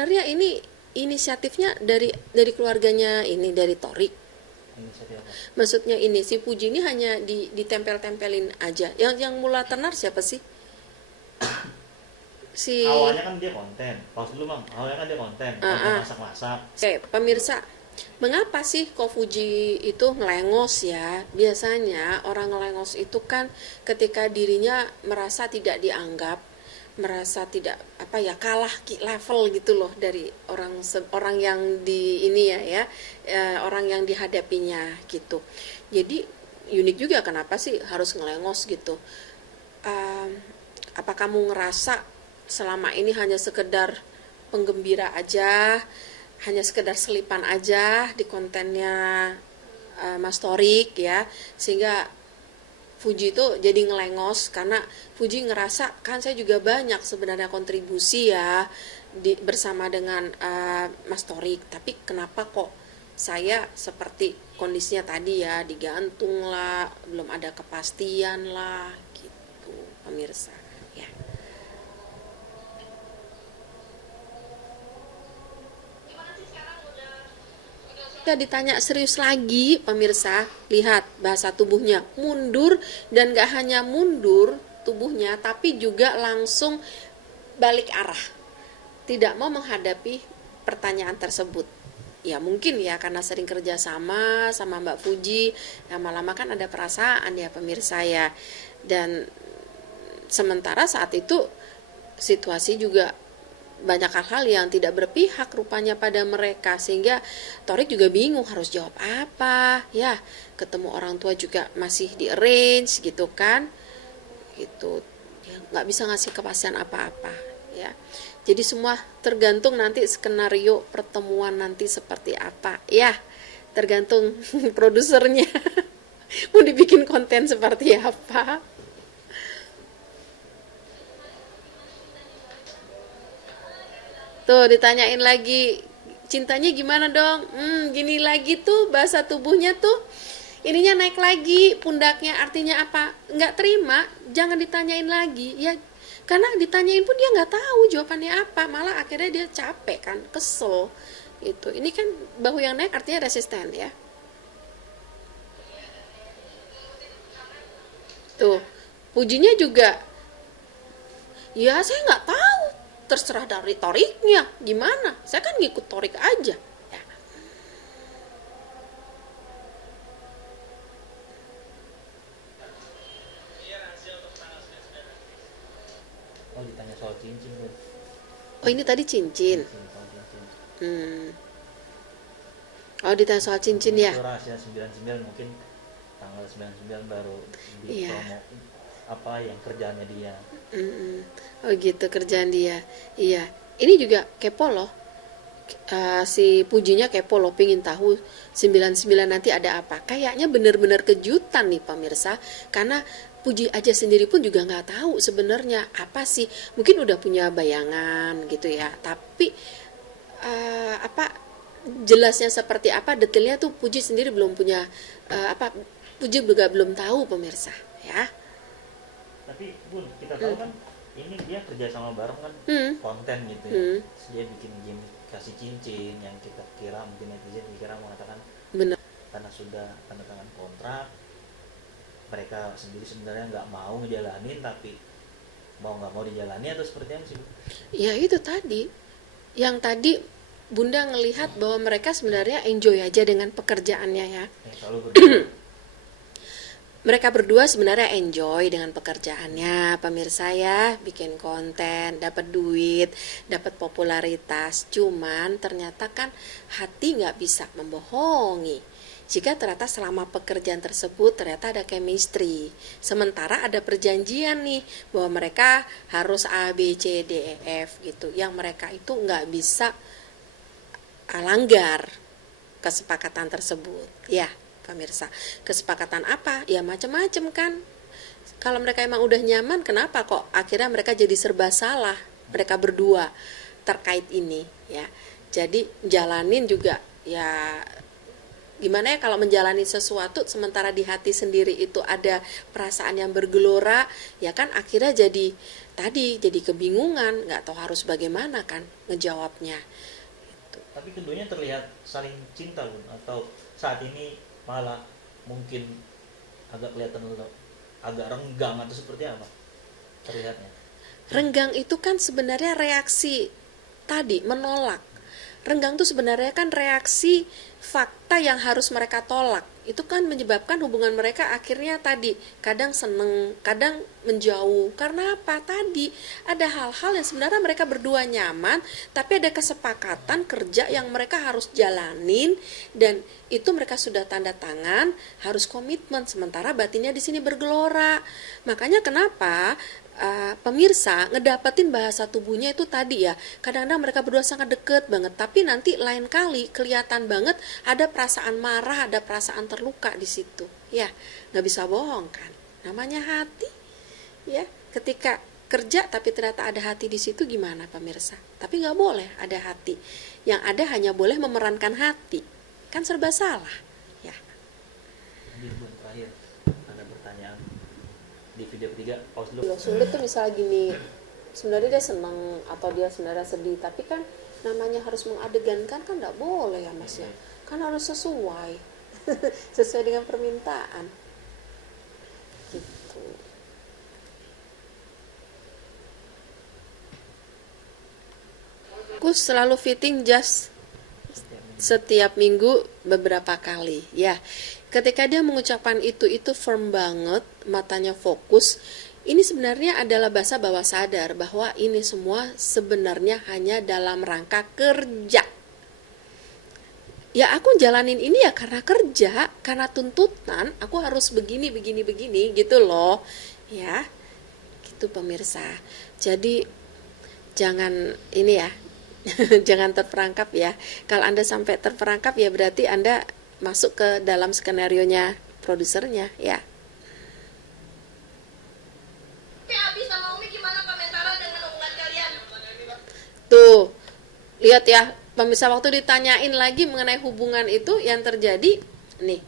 sebenarnya ini inisiatifnya dari keluarganya ini, dari Torik. Inisiatif apa? Maksudnya ini si Puji ini hanya ditempel-tempelin aja. Yang mula tenar siapa sih? Si Awalnya kan dia konten, pause dulu Mang, awalnya kan dia konten masak-masak. Oke, pemirsa, mengapa sih kok Fuji itu ngelengos ya? Biasanya orang ngelengos itu kan ketika dirinya merasa tidak dianggap, merasa tidak apa ya, kalah level gitu loh dari orang yang di ini ya, orang yang dihadapinya gitu. Jadi unik juga kenapa sih harus ngelengos gitu. Ehm, apa kamu ngerasa selama ini hanya sekedar penggembira aja, hanya sekedar selipan aja di kontennya Mas Torik ya, sehingga Fuji itu jadi ngelengos karena Fuji ngerasa kan saya juga banyak sebenarnya kontribusi ya bersama dengan Mas Torik, tapi kenapa kok saya seperti kondisinya tadi ya, digantung lah, belum ada kepastian lah gitu pemirsa ya. Kita ditanya serius lagi pemirsa, lihat bahasa tubuhnya mundur, dan gak hanya mundur tubuhnya tapi juga langsung balik arah, tidak mau menghadapi pertanyaan tersebut. Ya mungkin ya karena sering kerja sama Mbak Fuji, lama-lama kan ada perasaan ya pemirsa ya. Dan sementara saat itu situasi juga banyak hal-hal yang tidak berpihak rupanya pada mereka, sehingga Torik juga bingung harus jawab apa ya, ketemu orang tua juga masih di arrange gitu kan, gitu ya, nggak bisa ngasih kepastian apa-apa ya. Jadi semua tergantung nanti skenario pertemuan nanti seperti apa ya, tergantung produsernya mau dibikin konten seperti apa. Tuh ditanyain lagi, cintanya gimana dong? Gini lagi tuh bahasa tubuhnya tuh, ininya naik lagi pundaknya, artinya apa? Nggak terima, jangan ditanyain lagi ya, karena ditanyain pun dia nggak tahu jawabannya apa, malah akhirnya dia capek kan, kesel gitu. Ini kan bahu yang naik artinya resisten ya. Tuh Pujinya juga, ya saya nggak tahu, terserah dari Toriknya gimana, saya kan ngikut Torik aja ya. Oh ditanya soal cincin tuh. Oh ini tadi cincin. Soal cincin. hmm. Oh ditanya soal cincin ya. Itu rahasia 99, mungkin tanggal 99 baru di Iya. promo apa yang kerjaannya dia. Oh gitu kerjaan dia. Iya, ini juga kepo loh. Si Pujinya kepo loh, pingin tahu 99 nanti ada apa. Kayaknya bener-bener kejutan nih pemirsa, karena Puji aja sendiri pun juga nggak tahu sebenarnya apa sih. Mungkin udah punya bayangan gitu ya, tapi apa jelasnya seperti apa, detailnya tuh Puji sendiri belum punya, apa Puji juga belum tahu pemirsa ya. Tapi Bun, kita tahu kan ini dia kerja sama bareng kan, konten gitu ya. Terus dia bikin game kasih cincin yang kita kira, mungkin netizen dikira mengatakan Benar. karena sudah tanda tangan kontrak, mereka sendiri sebenarnya nggak mau ngejalanin, tapi mau nggak mau dijalani, atau seperti apa sih Bu? Ya itu tadi, yang tadi Bunda ngelihat bahwa mereka sebenarnya enjoy aja dengan pekerjaannya ya. Yang selalu berdua. Mereka berdua sebenarnya enjoy dengan pekerjaannya, pemirsa ya, bikin konten, dapat duit, dapat popularitas. Cuman ternyata kan hati nggak bisa membohongi. Jika ternyata selama pekerjaan tersebut ternyata ada chemistry, sementara ada perjanjian nih bahwa mereka harus A, B, C, D, E, F gitu, yang mereka itu nggak bisa langgar kesepakatan tersebut ya pemirsa. Kesepakatan apa? Ya macam-macam kan. Kalau mereka emang udah nyaman, kenapa kok akhirnya mereka jadi serba salah, mereka berdua terkait ini ya. Jadi jalanin juga ya Gimana ya kalau menjalani sesuatu sementara di hati sendiri itu ada perasaan yang bergelora, ya kan akhirnya jadi kebingungan, nggak tahu harus bagaimana kan ngejawabnya. Tapi keduanya terlihat saling cinta Bun, atau saat ini malah mungkin agak kelihatan agak renggang atau seperti apa terlihatnya? Renggang itu kan sebenarnya reaksi tadi, menolak. Renggang itu sebenarnya kan reaksi fakta yang harus mereka tolak. Itu kan menyebabkan hubungan mereka akhirnya tadi kadang seneng, kadang menjauh. Karena apa? Tadi ada hal-hal yang sebenarnya mereka berdua nyaman, tapi ada kesepakatan kerja yang mereka harus jalanin, dan itu mereka sudah tanda tangan, harus komitmen, sementara batinnya di sini bergelora. Makanya kenapa pemirsa ngedapetin bahasa tubuhnya itu tadi ya, kadang-kadang mereka berdua sangat deket banget, tapi nanti lain kali kelihatan banget ada perasaan marah, ada perasaan terluka di situ ya. Nggak bisa bohong kan, namanya hati ya. Ketika kerja tapi ternyata ada hati di situ, gimana pemirsa? Tapi nggak boleh ada hati, yang ada hanya boleh memerankan hati, kan serba salah ya. Terakhir ada pertanyaan di video ketiga, pause dulu. Sulit tuh misalnya gini, sebenarnya dia senang atau dia sebenarnya sedih, tapi kan namanya harus mengadegankan kan nggak boleh ya mas ya, kan harus sesuai sesuai dengan permintaan gitu. Aku selalu fitting jas setiap minggu beberapa kali ya. Ketika dia mengucapkan itu firm banget, matanya fokus. Ini sebenarnya adalah bahasa bawah sadar bahwa ini semua sebenarnya hanya dalam rangka kerja. Ya aku jalanin ini ya karena kerja, karena tuntutan, aku harus begini gitu loh. Ya, gitu pemirsa. Jadi jangan ini ya, jangan terperangkap ya. Kalau Anda sampai terperangkap ya berarti Anda masuk ke dalam skenarionya produsernya ya. Abi sama Umi gimana komentarnya dengan hubungan kalian? Tuh, lihat ya, pemirsa, waktu ditanyain lagi mengenai hubungan itu yang terjadi nih.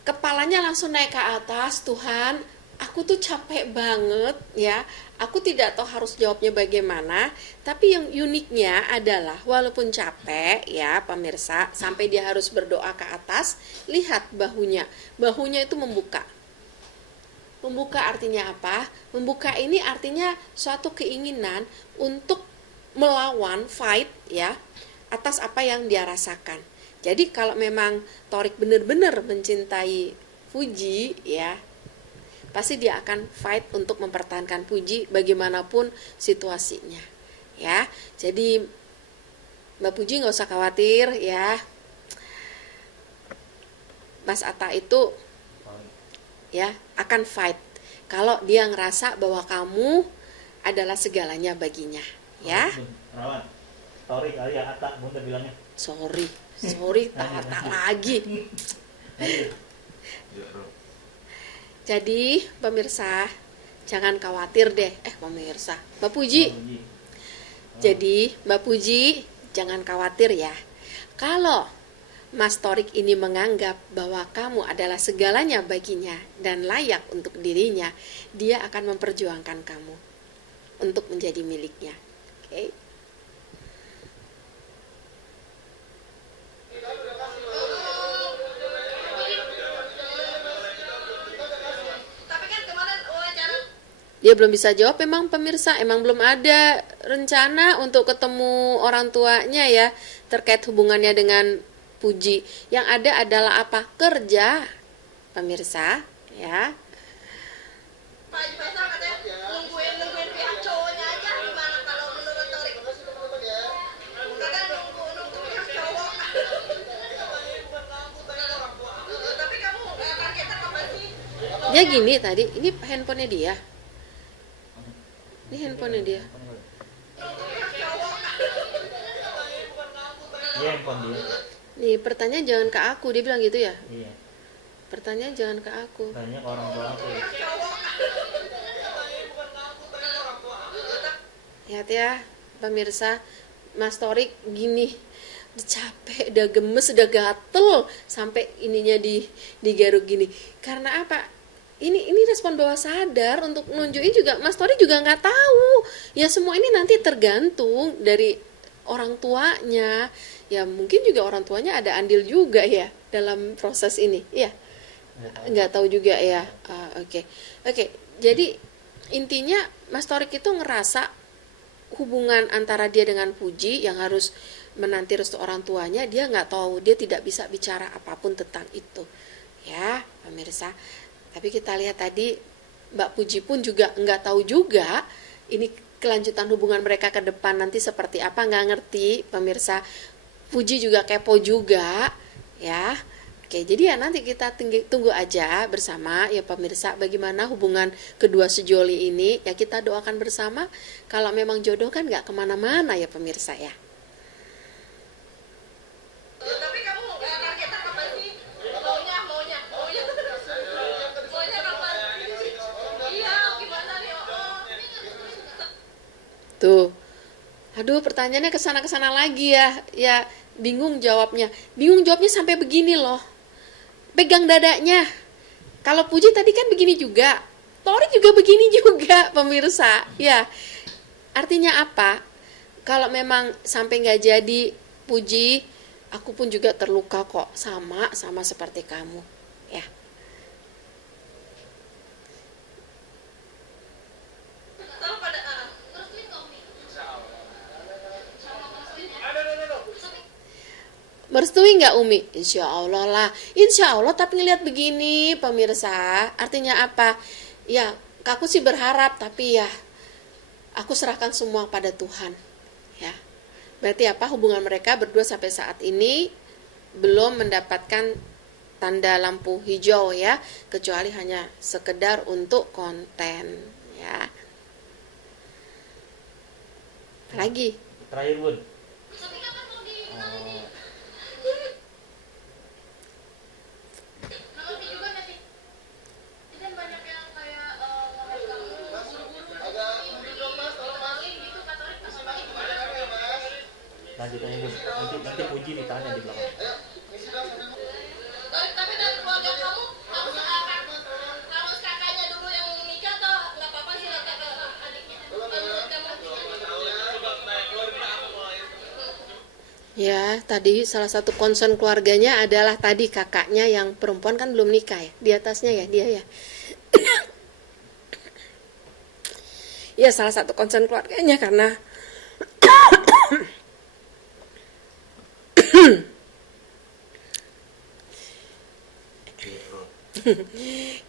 Kepalanya langsung naik ke atas, Tuhan, aku tuh capek banget ya. Aku tidak tahu harus jawabnya bagaimana, tapi yang uniknya adalah walaupun capek ya pemirsa, sampai dia harus berdoa ke atas, lihat bahunya. Bahunya itu membuka. Membuka artinya apa? Membuka ini artinya suatu keinginan untuk melawan, fight ya, atas apa yang dia rasakan. Jadi kalau memang Thorik benar-benar mencintai Puji ya, pasti dia akan fight untuk mempertahankan Puji bagaimanapun situasinya ya. Jadi Mbak Puji nggak usah khawatir ya, Mas Atta itu ya akan fight kalau dia ngerasa bahwa kamu adalah segalanya baginya ya. Rawan Thorik kali ya Atta Bunda bilangnya. Sorry tak lagi. Jadi pemirsa jangan khawatir deh, pemirsa, Mbak Puji. Jadi Mbak Puji jangan khawatir ya. Kalau Mas Thorik ini menganggap bahwa kamu adalah segalanya baginya dan layak untuk dirinya, dia akan memperjuangkan kamu untuk menjadi miliknya. Oke. Dia belum bisa jawab, memang pemirsa, emang belum ada rencana untuk ketemu orang tuanya ya, terkait hubungannya dengan Puji. Yang ada adalah apa? Kerja, pemirsa ya. Pak Haji Faisal katanya nungguin pihak cowoknya aja, gimana kalau menurut Thorik? Katanya nunggu pihak cowok. Tapi kamu targetnya kapan sih? Dia gini tadi, ini handphonenya dia. Ini handphonenya dia. Iya handphone dia. Nih pertanyaan jangan ke aku, dia bilang gitu ya. Iya. Pertanyaan jangan ke aku. Tanya ke orang tua aku. Lihat ya pemirsa, Mas Thorik gini, capek, udah gemes, udah gatel sampai ininya digaruk gini. Karena apa? Ini respon bawah sadar untuk nunjukin juga. Mas Tori juga nggak tahu. Ya semua ini nanti tergantung dari orang tuanya. Ya mungkin juga orang tuanya ada andil juga ya dalam proses ini. Ya nggak tahu juga ya. Oke. Jadi intinya Mas Torik itu ngerasa hubungan antara dia dengan Puji yang harus menanti restu orang tuanya, dia nggak tahu, dia tidak bisa bicara apapun tentang itu ya pemirsa. Tapi kita lihat tadi Mbak Puji pun juga nggak tahu juga ini kelanjutan hubungan mereka ke depan nanti seperti apa, nggak ngerti pemirsa. Puji juga kepo juga ya. Oke, jadi ya nanti kita tunggu aja bersama ya pemirsa bagaimana hubungan kedua sejoli ini. Ya kita doakan bersama, kalau memang jodoh kan nggak kemana-mana ya pemirsa ya. Tapi kamu targetnya kapan sih? Maunya kapan? Iya, gimana nih? Tuh. Aduh, pertanyaannya kesana lagi ya. Ya, bingung jawabnya. Bingung jawabnya sampai begini loh. Pegang dadanya. Kalau Puji tadi kan begini juga. Tori juga begini juga, pemirsa. Ya, artinya apa? Kalau memang sampai nggak jadi Puji, aku pun juga terluka kok. Sama seperti kamu. Ya. Merestui nggak Umi? Insya Allah lah. Insya Allah, tapi ngeliat begini pemirsa. Artinya apa? Ya, aku sih berharap, tapi ya aku serahkan semua pada Tuhan. Ya. Berarti apa? Hubungan mereka berdua sampai saat ini belum mendapatkan tanda lampu hijau ya, kecuali hanya sekedar untuk konten ya. Lagi. Terakhir Bun. Lanjut aja Bun. Nanti Puji ditanya di belakang. Tapi dari keluarga kamu harus kakaknya dulu yang nikah atau nggak apa-apa sih kakak adiknya? Ya, tadi salah satu concern keluarganya adalah tadi kakaknya yang perempuan kan belum nikah ya, di atasnya ya dia ya. Ya, salah satu concern keluarganya karena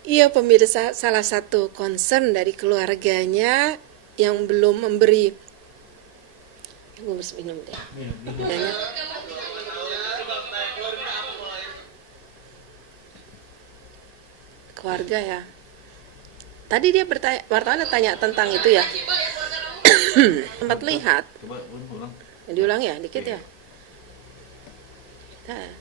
iya pemirsa, salah satu concern dari keluarganya yang belum memberi. Gue harus minum deh. Minum. Keluarga ya. Tadi dia bertanya, wartawan tanya tentang itu ya. Tempat lihat. Coba Bun ulang. Diulang ya, dikit ya. Nah.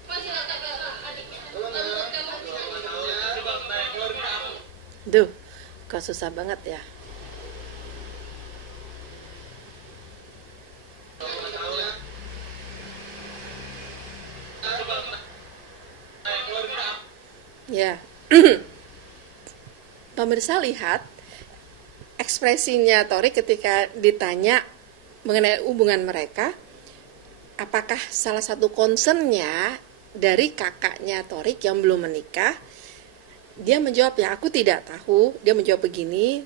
Duh, kok susah banget ya. Ya. Pemirsa lihat ekspresinya Tori ketika ditanya mengenai hubungan mereka. Apakah salah satu concernnya dari kakaknya Torik yang belum menikah? Dia menjawab ya aku tidak tahu. Dia menjawab begini,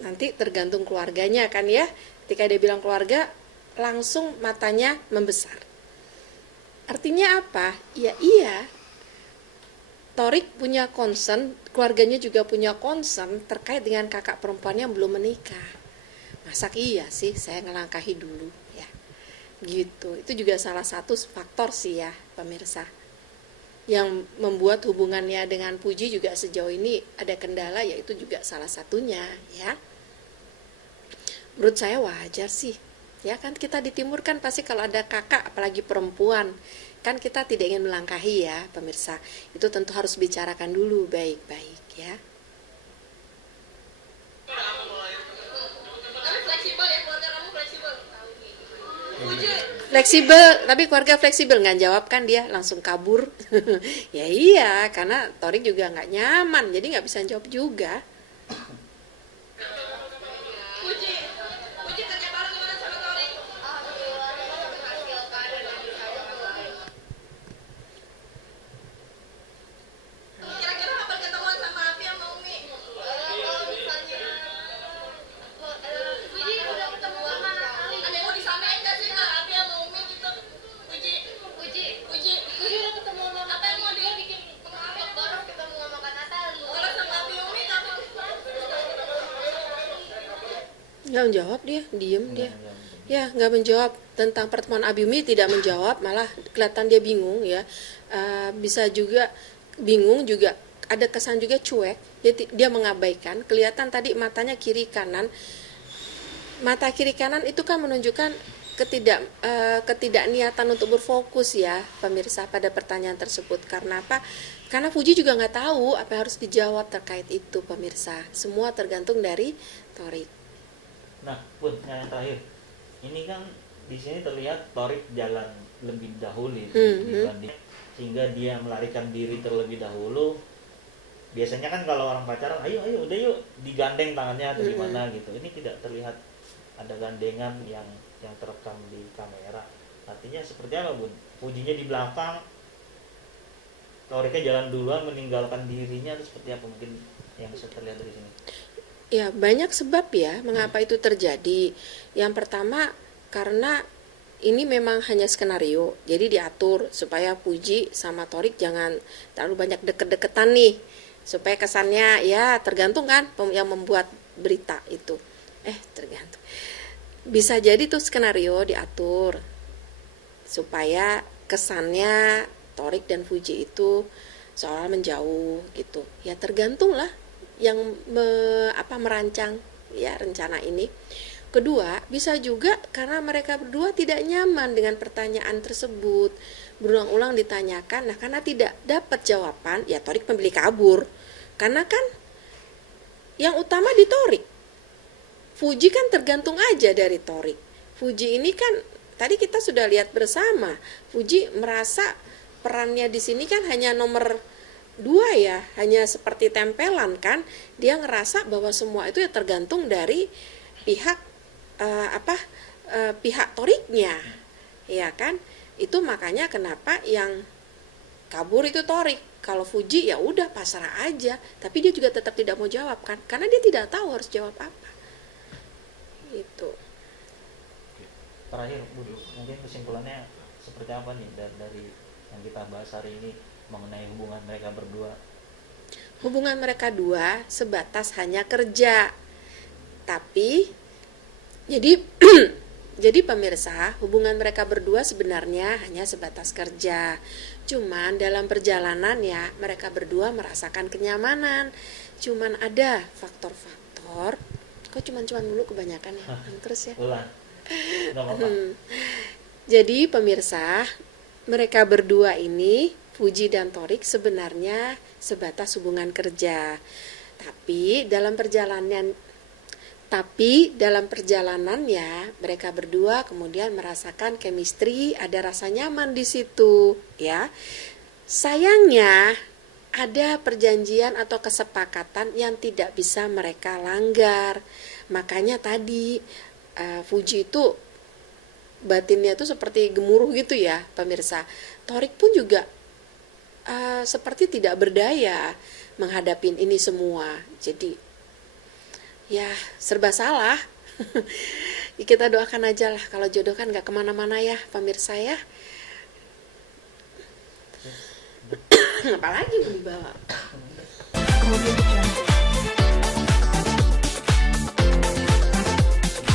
nanti tergantung keluarganya kan ya. Ketika dia bilang keluarga, langsung matanya membesar. Artinya apa? Ya iya, Torik punya concern, keluarganya juga punya concern terkait dengan kakak perempuan yang belum menikah. Masa iya sih saya ngelangkahi dulu ya. Gitu. Itu juga salah satu faktor sih ya pemirsa, yang membuat hubungannya dengan Puji juga sejauh ini ada kendala, yaitu juga salah satunya ya. Menurut saya wajar sih ya, kan kita di timur kan pasti kalau ada kakak apalagi perempuan kan kita tidak ingin melangkahi ya pemirsa. Itu tentu harus bicarakan dulu baik-baik ya. Tapi fleksibel ya, keluarga kamu fleksibel. Puji Fleksibel, tapi keluarga fleksibel, nggak jawab kan dia langsung kabur. Ya iya, karena Torik juga nggak nyaman, jadi nggak bisa jawab juga. Puji, Puji kerja bareng gimana sama Tori? Kira-kira kapan ketemuan sama Api sama Umi? Kalau misalnya Puji udah ketemu sama Natali. Ada yang mau disampaikan nggak sih ke Api sama Umi gitu? Puji udah ketemu sama apa yang mau dia bikin baru ketemu sama Kak Natali. Kalau sama Api Umi kapan? Nggak menjawab dia, diem dia. Enggak. Ya, nggak menjawab tentang pertemuan Abiyumi, tidak menjawab, malah kelihatan dia bingung ya. Bisa juga bingung juga, ada kesan juga cuek. Dia mengabaikan, kelihatan tadi matanya kiri kanan. Mata kiri kanan itu kan menunjukkan ketidakniatan untuk berfokus ya pemirsa pada pertanyaan tersebut. Karena apa? Karena Fuji juga nggak tahu apa yang harus dijawab terkait itu pemirsa. Semua tergantung dari Torik. Nah, Bun, yang terakhir, ini kan di sini terlihat Torik jalan lebih dahulu dibanding, sehingga dia melarikan diri terlebih dahulu. Biasanya kan kalau orang pacaran, ayo udah yuk, digandeng tangannya atau gimana gitu. Ini tidak terlihat ada gandengan yang terekam di kamera. Artinya seperti apa, Bun? Pujinya di belakang, Toriknya jalan duluan meninggalkan dirinya, atau seperti apa mungkin yang bisa terlihat dari sini? Ya, banyak sebab ya mengapa itu terjadi. Yang pertama, karena ini memang hanya skenario. Jadi diatur supaya Puji sama Torik jangan terlalu banyak deket-deketan nih. Supaya kesannya ya tergantung kan yang membuat berita itu. Tergantung. Bisa jadi tuh skenario diatur supaya kesannya Torik dan Fuji itu seolah menjauh gitu. Ya tergantung lah yang merancang ya rencana ini. Kedua, bisa juga karena mereka berdua tidak nyaman dengan pertanyaan tersebut. Berulang-ulang ditanyakan, nah karena tidak dapat jawaban, ya Torik memilih kabur. Karena kan yang utama di Torik. Fuji kan tergantung aja dari Torik. Fuji ini kan tadi kita sudah lihat bersama. Fuji merasa perannya di sini kan hanya nomor 2 ya, hanya seperti tempelan kan. Dia ngerasa bahwa semua itu ya tergantung dari pihak pihak Toriknya, ya kan? Itu makanya kenapa yang kabur itu Torik. Kalau Fuji ya udah pasrah aja, tapi dia juga tetap tidak mau jawab kan, karena dia tidak tahu harus jawab apa. Itu. Terakhir, Bu, mungkin kesimpulannya seperti apa nih dari yang kita bahas hari ini mengenai hubungan mereka berdua? Hubungan mereka dua sebatas hanya kerja. Tapi jadi pemirsa, hubungan mereka berdua sebenarnya hanya sebatas kerja. Cuman dalam perjalanan ya mereka berdua merasakan kenyamanan. Cuman ada faktor-faktor. Kok cuman dulu kebanyakan ya? Terus ya. Ulang. Nggak apa-apa. Jadi pemirsa, mereka berdua ini Fuji dan Torik sebenarnya sebatas hubungan kerja. Tapi dalam perjalanannya mereka berdua kemudian merasakan chemistry, ada rasa nyaman di situ, ya. Sayangnya ada perjanjian atau kesepakatan yang tidak bisa mereka langgar. Makanya tadi Fuji itu batinnya itu seperti gemuruh gitu ya, pemirsa. Torik pun juga seperti tidak berdaya menghadapi ini semua. Jadi ya serba salah. Kita doakan aja lah, kalau jodoh kan gak kemana-mana ya pemirsa ya. Apalagi mau dibawa.